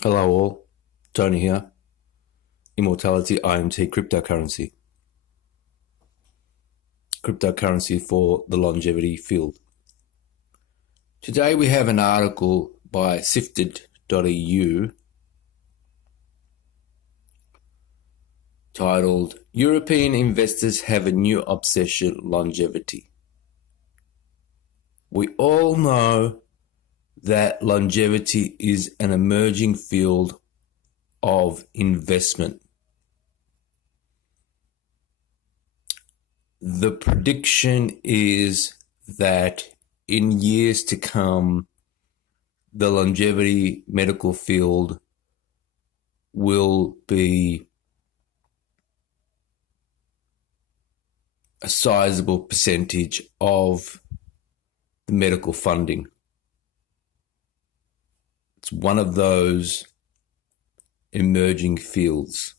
Hello all, Tony here. Immortality IMT cryptocurrency. Cryptocurrency for the longevity field. Today we have an article by sifted.eu titled European Investors Have a New Obsession Longevity. We all know that longevity is an emerging field of investment. The prediction is that in years to come, the longevity medical field will be a sizable percentage of the medical funding. It's one of those emerging fields.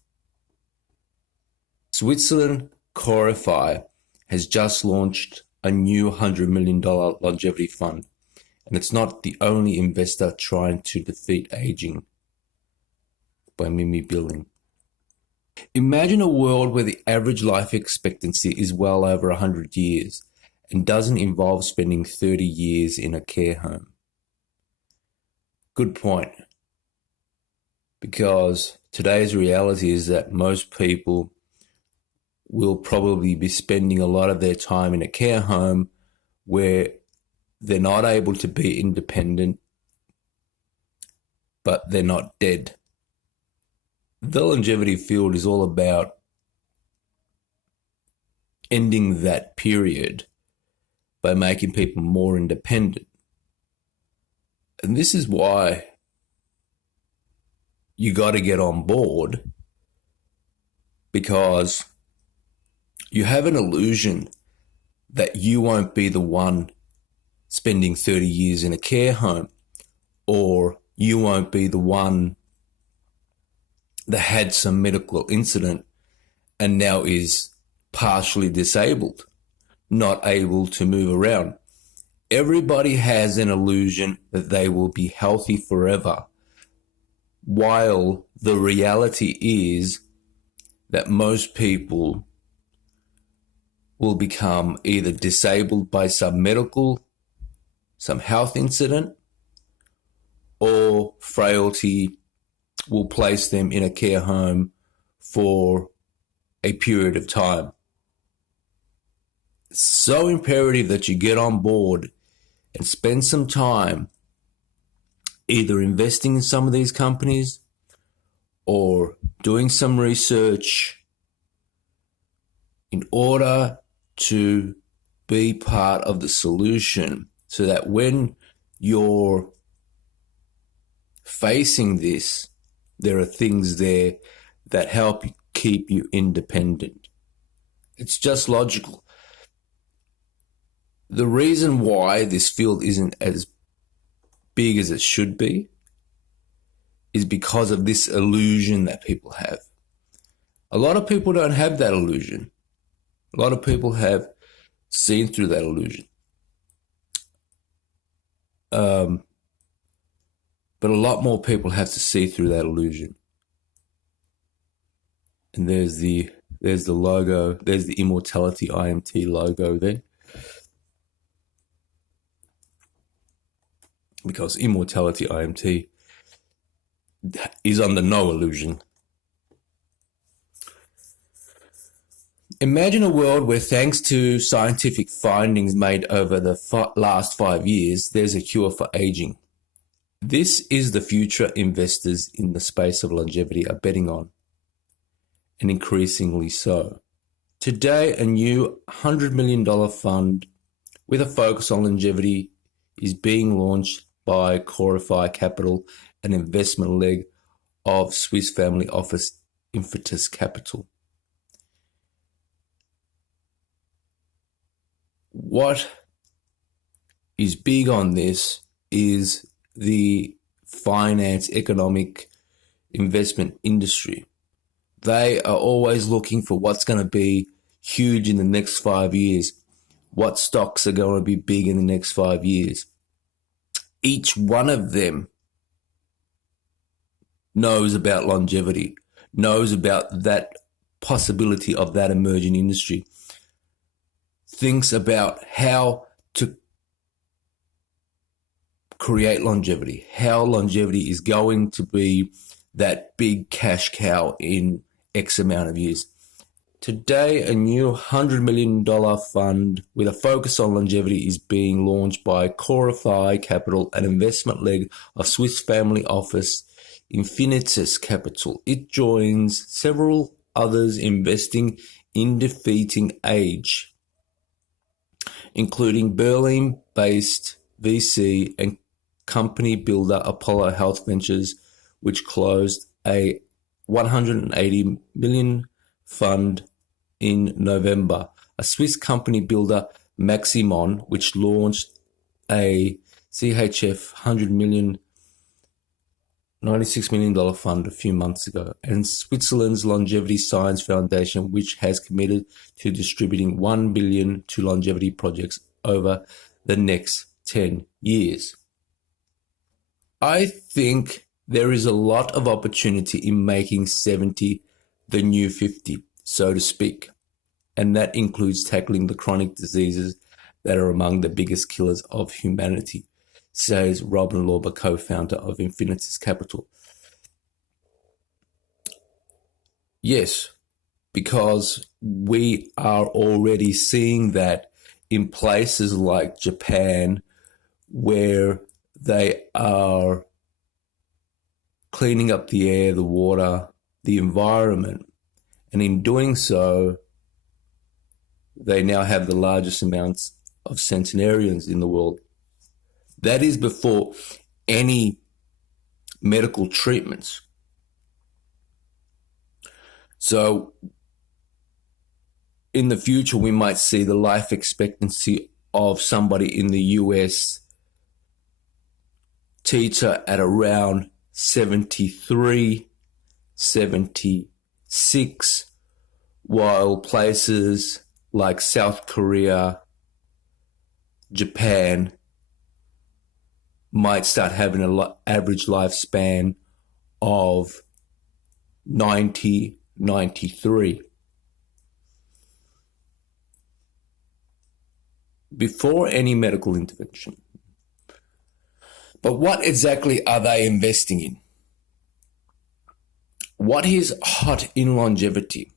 Switzerland Corify has just launched a new $100 million longevity fund, and it's not the only investor trying to defeat aging by Mimi billing. Imagine a world where the average life expectancy is well over 100 years and doesn't involve spending 30 years in a care home. Good point. Because today's reality is that most people will probably be spending a lot of their time in a care home where they're not able to be independent, but they're not dead. The longevity field is all about ending that period by making people more independent. And this is why you got to get on board, because you have an illusion that you won't be the one spending 30 years in a care home, or you won't be the one that had some medical incident and now is partially disabled, not able to move around. Everybody has an illusion that they will be healthy forever, while the reality is that most people will become either disabled by some health incident, or frailty will place them in a care home for a period of time. It's so imperative that you get on board and spend some time either investing in some of these companies or doing some research in order to be part of the solution, so that when you're facing this, there are things there that help keep you independent. It's just logical. The reason why this field isn't as big as it should be is because of this illusion that people have. A lot of people don't have that illusion. A lot of people have seen through that illusion. But a lot more people have to see through that illusion. And there's the logo, there's the Immortality IMT logo there. Because Immortality IMT is under no illusion. Imagine a world where, thanks to scientific findings made over the last 5 years, there's a cure for aging. This is the future investors in the space of longevity are betting on, and increasingly so. Today, a new $100 million fund with a focus on longevity is being launched by Corify Capital, an investment leg of Swiss family office Infinitus Capital. What is big on this is the finance, economic investment industry. They are always looking for what's going to be huge in the next 5 years, what stocks are going to be big in the next 5 years. Each one of them knows about longevity, knows about that possibility of that emerging industry, thinks about how to create longevity, how longevity is going to be that big cash cow in X amount of years. Today, a new $100 million fund with a focus on longevity is being launched by Corify Capital, an investment leg of Swiss family office Infinitus Capital. It joins several others investing in defeating age, including Berlin-based VC and company builder Apollo Health Ventures, which closed a $180 million fund in November. A Swiss company builder, Maximon, which launched a CHF $96 million fund a few months ago, and Switzerland's Longevity Science Foundation, which has committed to distributing $1 billion to longevity projects over the next 10 years. I think there is a lot of opportunity in making 70 the new 50, so to speak, and that includes tackling the chronic diseases that are among the biggest killers of humanity, says Robin Lorber, co-founder of Infinitus Capital. Yes, because we are already seeing that in places like Japan, where they are cleaning up the air, the water, the environment, and in doing so, they now have the largest amounts of centenarians in the world. That is before any medical treatments. So in the future, we might see the life expectancy of somebody in the US teeter at around 73, 76, while places like South Korea, Japan might start having an average lifespan of 90, 93. Before any medical intervention. But what exactly are they investing in? What is hot in longevity?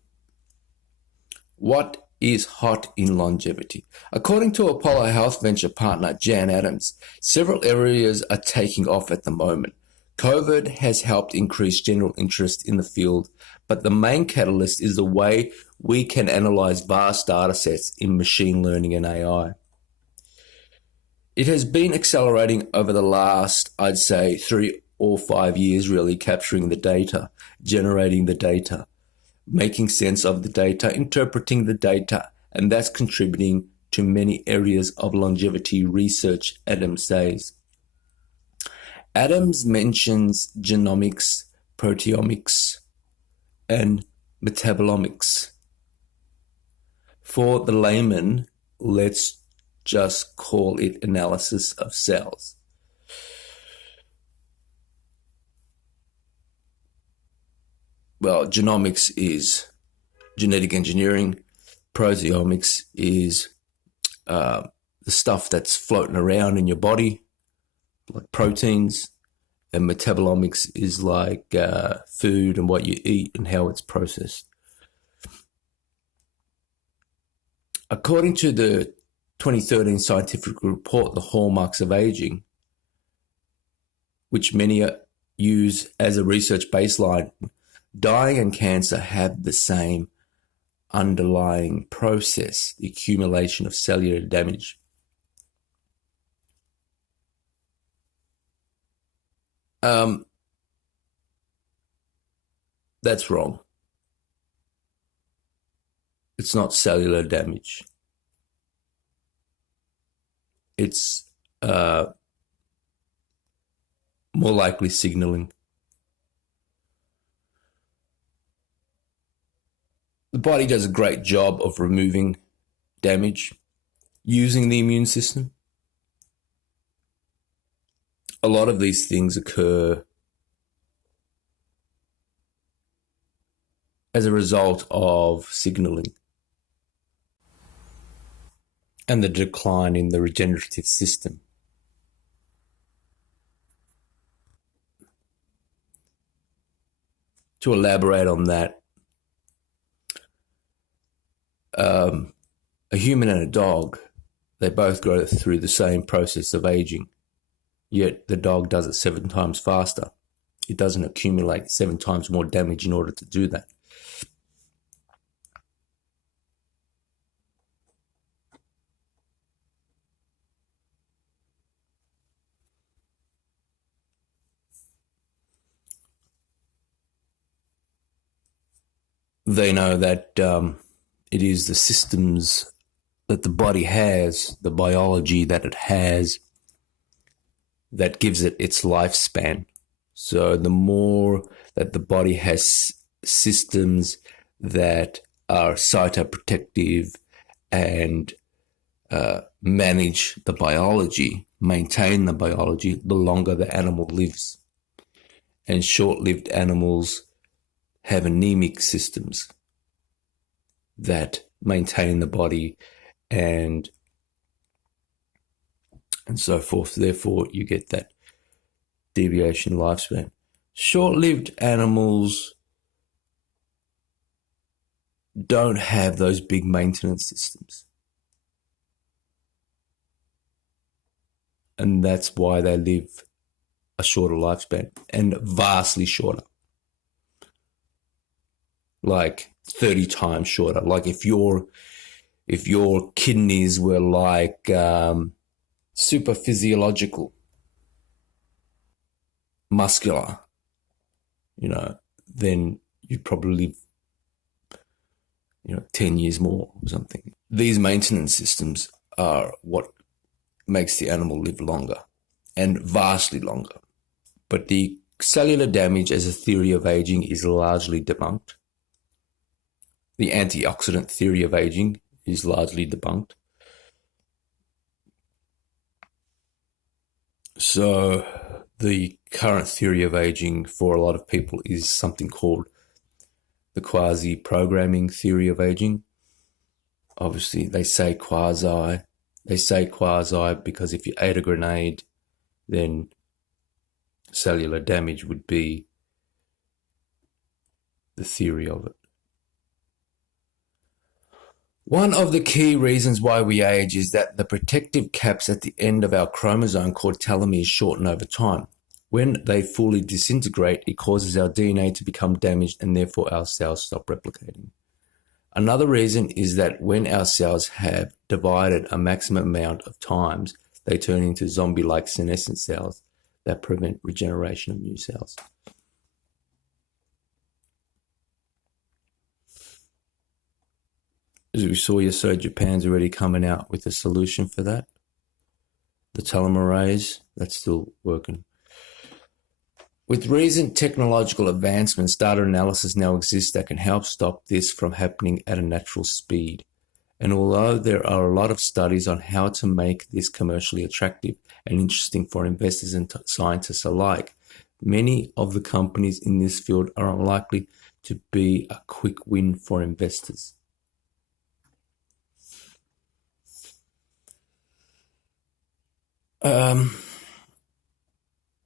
What is hot in longevity? According to Apollo Health venture partner Jan Adams, several areas are taking off at the moment. COVID has helped increase general interest in the field, but the main catalyst is the way we can analyze vast data sets in machine learning and AI. It has been accelerating over the last, I'd say, 3 or 5 years, really, capturing the data, generating the data, making sense of the data, interpreting the data, and that's contributing to many areas of longevity research, Adams says. Adams mentions genomics, proteomics, and metabolomics. For the layman, let's just call it analysis of cells. Well, genomics is genetic engineering. Proteomics is the stuff that's floating around in your body, like proteins. And metabolomics is like food and what you eat and how it's processed. According to the 2013 scientific report, The Hallmarks of Aging, which many use as a research baseline, dying and cancer have the same underlying process, the accumulation of cellular damage. That's wrong. It's not cellular damage. It's more likely signaling. The body does a great job of removing damage using the immune system. A lot of these things occur as a result of signaling and the decline in the regenerative system. To elaborate on that, a human and a dog, they both go through the same process of aging, yet the dog does it 7 times faster. It doesn't accumulate 7 times more damage in order to do that. They know that it is the systems that the body has, the biology that it has, that gives it its lifespan. So the more that the body has systems that are cytoprotective and manage the biology, maintain the biology, the longer the animal lives. And short-lived animals have anemic systems that maintain the body and so forth. Therefore, you get that deviation in lifespan. Short-lived animals don't have those big maintenance systems. And that's why they live a shorter lifespan, and vastly shorter. Like 30 times shorter. Like if your kidneys were like super physiological, muscular, then you'd probably live 10 years more or something. These maintenance systems are what makes the animal live longer, and vastly longer. But the cellular damage as a theory of aging is largely debunked. The antioxidant theory of aging is largely debunked. So the current theory of aging for a lot of people is something called the quasi-programming theory of aging. Obviously, they say quasi because if you ate a grenade, then cellular damage would be the theory of it. One of the key reasons why we age is that the protective caps at the end of our chromosome called telomeres shorten over time. When they fully disintegrate, it causes our DNA to become damaged and therefore our cells stop replicating. Another reason is that when our cells have divided a maximum amount of times, they turn into zombie-like senescent cells that prevent regeneration of new cells. As we saw yesterday, Japan's already coming out with a solution for that. The telomerase, that's still working. With recent technological advancements, data analysis now exists that can help stop this from happening at a natural speed. And although there are a lot of studies on how to make this commercially attractive and interesting for investors and scientists alike, many of the companies in this field are unlikely to be a quick win for investors.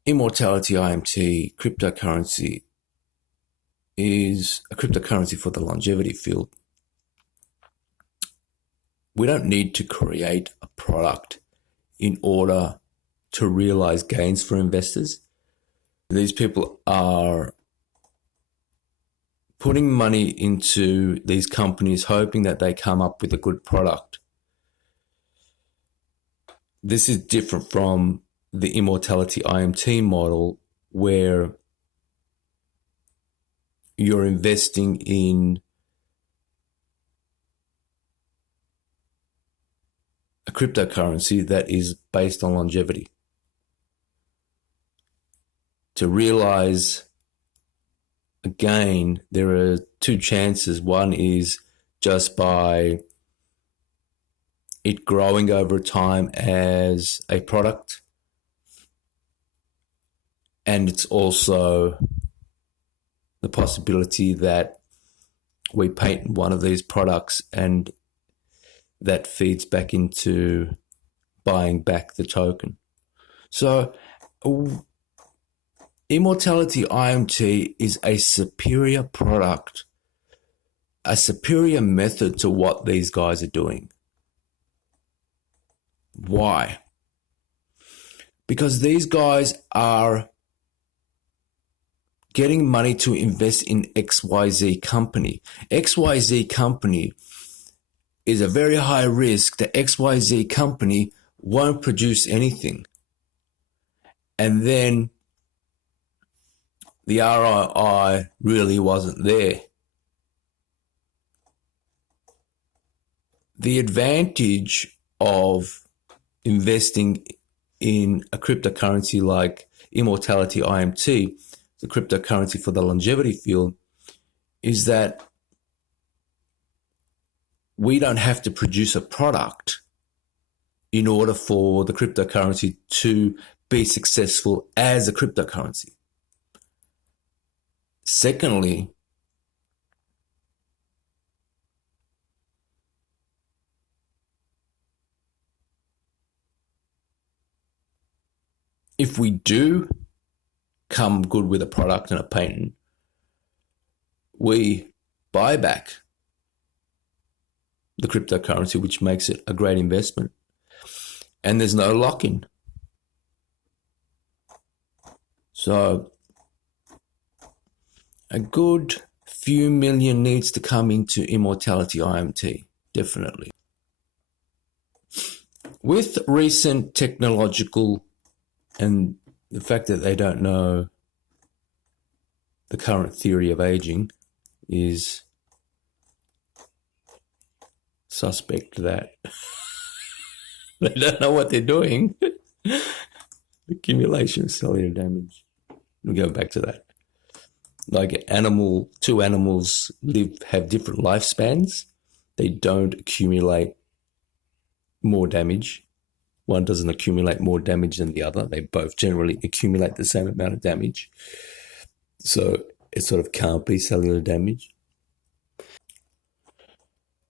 Immortality IMT cryptocurrency is a cryptocurrency for the longevity field. We don't need to create a product in order to realize gains for investors. These people are putting money into these companies hoping that they come up with a good product. This is different from the Immortality IMT model, where you're investing in a cryptocurrency that is based on longevity. To realize a gain, there are 2 chances. One is just by it growing over time as a product, and it's also the possibility that we patent one of these products, and that feeds back into buying back the token. So Immortality IMT is a superior product, a superior method to what these guys are doing. Why? Because these guys are getting money to invest in XYZ company. XYZ company is a very high risk. The XYZ company won't produce anything. And then the ROI really wasn't there. The advantage of investing in a cryptocurrency like Immortality IMT, the cryptocurrency for the longevity field, is that we don't have to produce a product in order for the cryptocurrency to be successful as a cryptocurrency. Secondly, if we do come good with a product and a patent, we buy back the cryptocurrency, which makes it a great investment. And there's no lock-in. So a good few million needs to come into Immortality IMT, definitely. With recent technological and the fact that they don't know the current theory of aging is suspect that they don't know what they're doing. Accumulation of cellular damage. We'll go back to that. Like two animals have different lifespans. They don't accumulate more damage. One doesn't accumulate more damage than the other. They both generally accumulate the same amount of damage. So it sort of can't be cellular damage.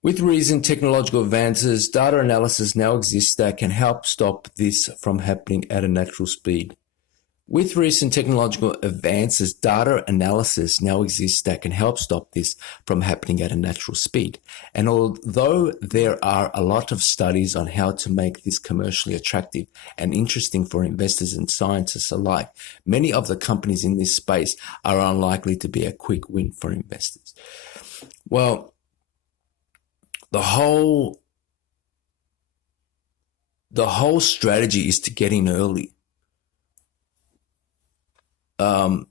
With recent technological advances, data analysis now exists that can help stop this from happening at a natural speed. With recent technological advances, data analysis now exists that can help stop this from happening at a natural speed. And although there are a lot of studies on how to make this commercially attractive and interesting for investors and scientists alike, many of the companies in this space are unlikely to be a quick win for investors. Well, the whole strategy is to get in early.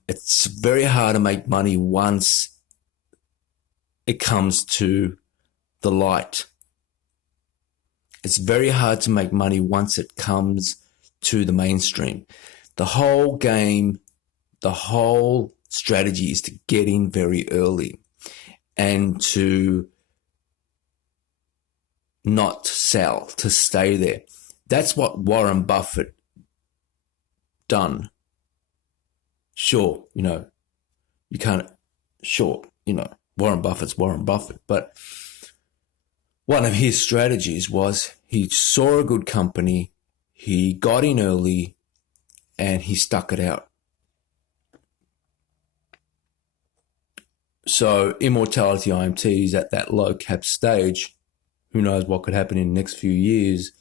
It's very hard to make money once it comes to the light. It's very hard to make money once it comes to the mainstream. The whole game, the whole strategy is to get in very early and to not sell, to stay there. That's what Warren Buffett done. Sure, you can't, Warren Buffett's Warren Buffett, but one of his strategies was he saw a good company, he got in early, and he stuck it out. So Immortality IMT is at that low cap stage. Who knows what could happen in the next few years.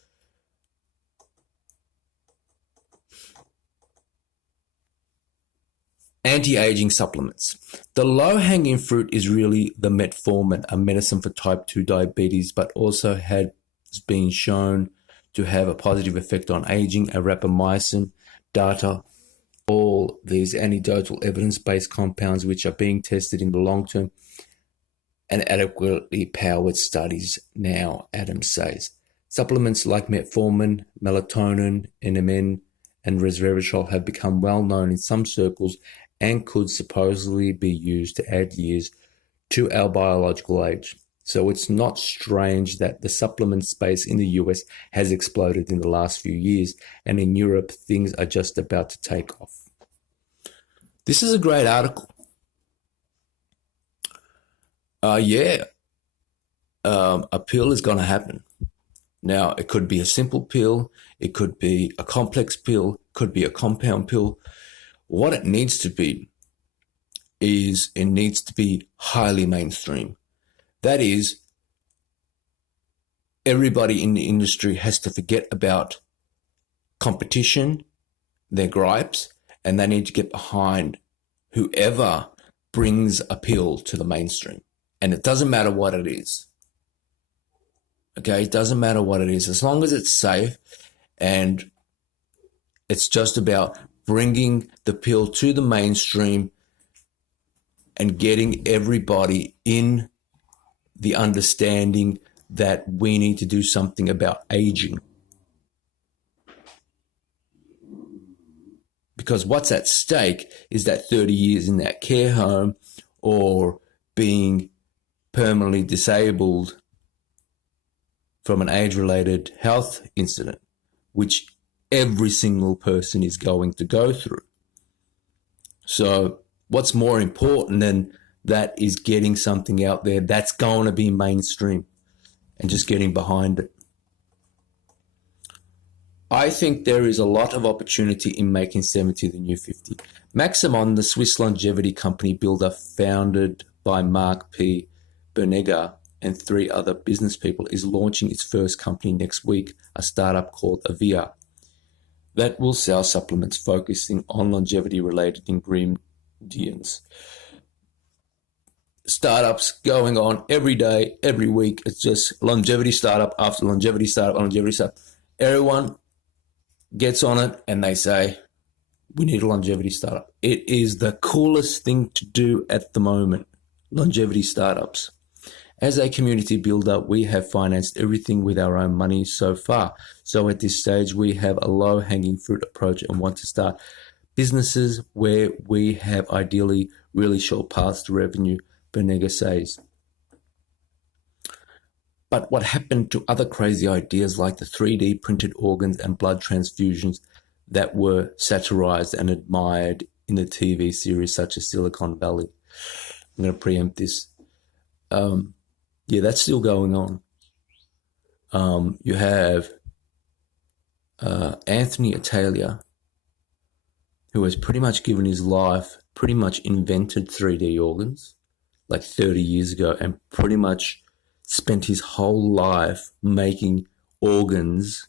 Anti-aging supplements. The low-hanging fruit is really the metformin, a medicine for type 2 diabetes, but also has been shown to have a positive effect on aging. Rapamycin data, all these anecdotal evidence-based compounds which are being tested in the long term and adequately powered studies now, Adams says. Supplements like metformin, melatonin, NMN, and resveratrol have become well known in some circles and could supposedly be used to add years to our biological age. So it's not strange that the supplement space in the US has exploded in the last few years, and in Europe things are just about to take off. This is a great article. Yeah, a pill is going to happen. Now, it could be a simple pill, it could be a complex pill, could be a compound pill. What it needs to be is it needs to be highly mainstream. That is, everybody in the industry has to forget about competition, their gripes, and they need to get behind whoever brings a pill to the mainstream. And it doesn't matter what it is. Okay, it doesn't matter what it is, as long as it's safe and it's just about bringing the pill to the mainstream and getting everybody in the understanding that we need to do something about aging. Because what's at stake is that 30 years in that care home or being permanently disabled from an age-related health incident, which every single person is going to go through. So what's more important than that is getting something out there that's going to be mainstream and just getting behind it. I think there is a lot of opportunity in making 70 the new 50. Maximon, the Swiss longevity company builder founded by Mark P. Bernegger and 3 other business people, is launching its first company next week, a startup called Avia, that will sell supplements focusing on longevity-related ingredients. Startups going on every day, every week. It's just longevity startup after longevity startup, longevity startup. Everyone gets on it and they say, we need a longevity startup. It is the coolest thing to do at the moment, longevity startups. As a community builder, we have financed everything with our own money so far. So at this stage, we have a low-hanging fruit approach and want to start businesses where we have ideally really short paths to revenue, Bernegger says. But what happened to other crazy ideas like the 3D printed organs and blood transfusions that were satirized and admired in the TV series such as Silicon Valley? I'm going to preempt this. Yeah, that's still going on. You have Anthony Italia, who has pretty much given his life, pretty much invented 3D organs like 30 years ago and pretty much spent his whole life making organs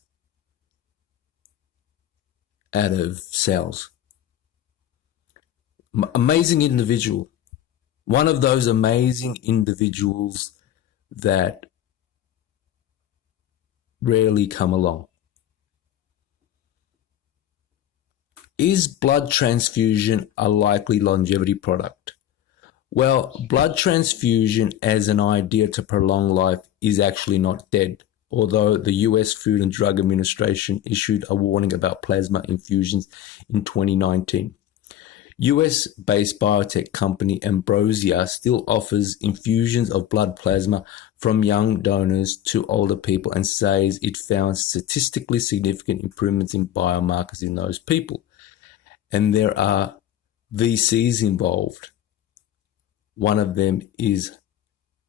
out of cells. Amazing individual. One of those amazing individuals that rarely come along. Is blood transfusion a likely longevity product? Well, blood transfusion as an idea to prolong life is actually not dead, although the US Food and Drug Administration issued a warning about plasma infusions in 2019. US-based biotech company Ambrosia still offers infusions of blood plasma from young donors to older people and says it found statistically significant improvements in biomarkers in those people. And there are VCs involved. One of them is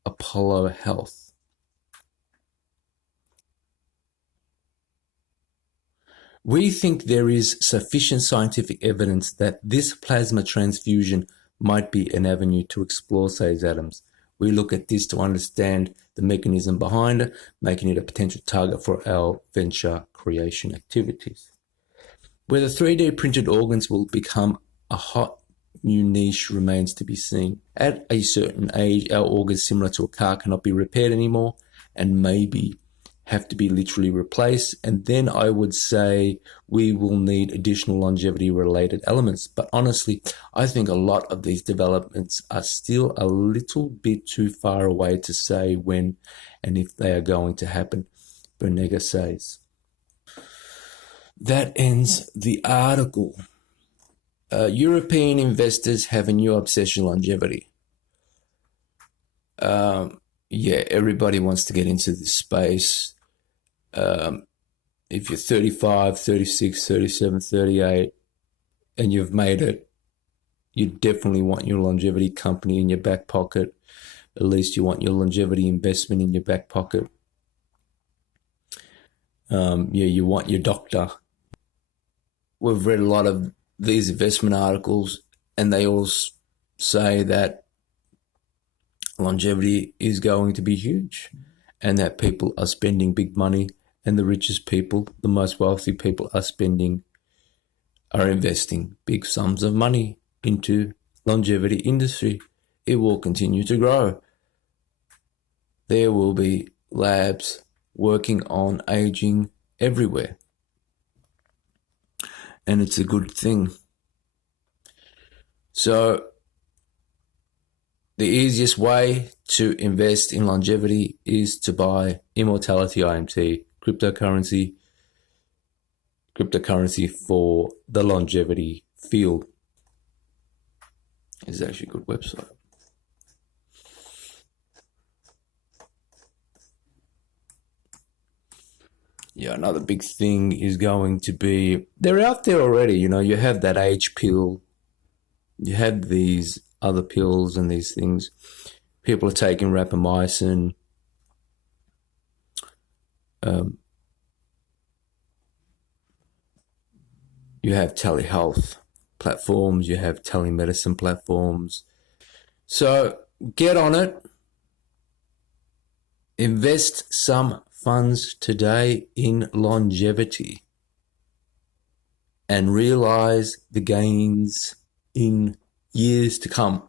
Apollo Health. We think there is sufficient scientific evidence that this plasma transfusion might be an avenue to explore, says Adams. We look at this to understand the mechanism behind it, making it a potential target for our venture creation activities. Whether 3D printed organs will become a hot new niche remains to be seen. At a certain age, our organs, similar to a car, cannot be repaired anymore and maybe have to be literally replaced. And then I would say we will need additional longevity related elements. But honestly, I think a lot of these developments are still a little bit too far away to say when and if they are going to happen, Bernegger says. That ends the article. European investors have a new obsession with longevity. Yeah, everybody wants to get into this space. If you're 35, 36, 37, 38, and you've made it, you definitely want your longevity company in your back pocket. At least you want your longevity investment in your back pocket. You want your doctor. We've read a lot of these investment articles, and they all say that longevity is going to be huge, and that people are spending big money, and the richest people, the most wealthy people, are investing big sums of money into longevity industry. It will continue to grow. There will be labs working on aging everywhere, and it's a good thing. So the easiest way to invest in longevity is to buy Immortality IMT, cryptocurrency for the longevity field. It's actually a good website. Yeah, another big thing is going to be, they're out there already. You have that age pill, you have these other pills and these things. People are taking rapamycin. You have telehealth platforms, you have telemedicine platforms. So get on it. Invest some funds today in longevity and realize the gains in years to come.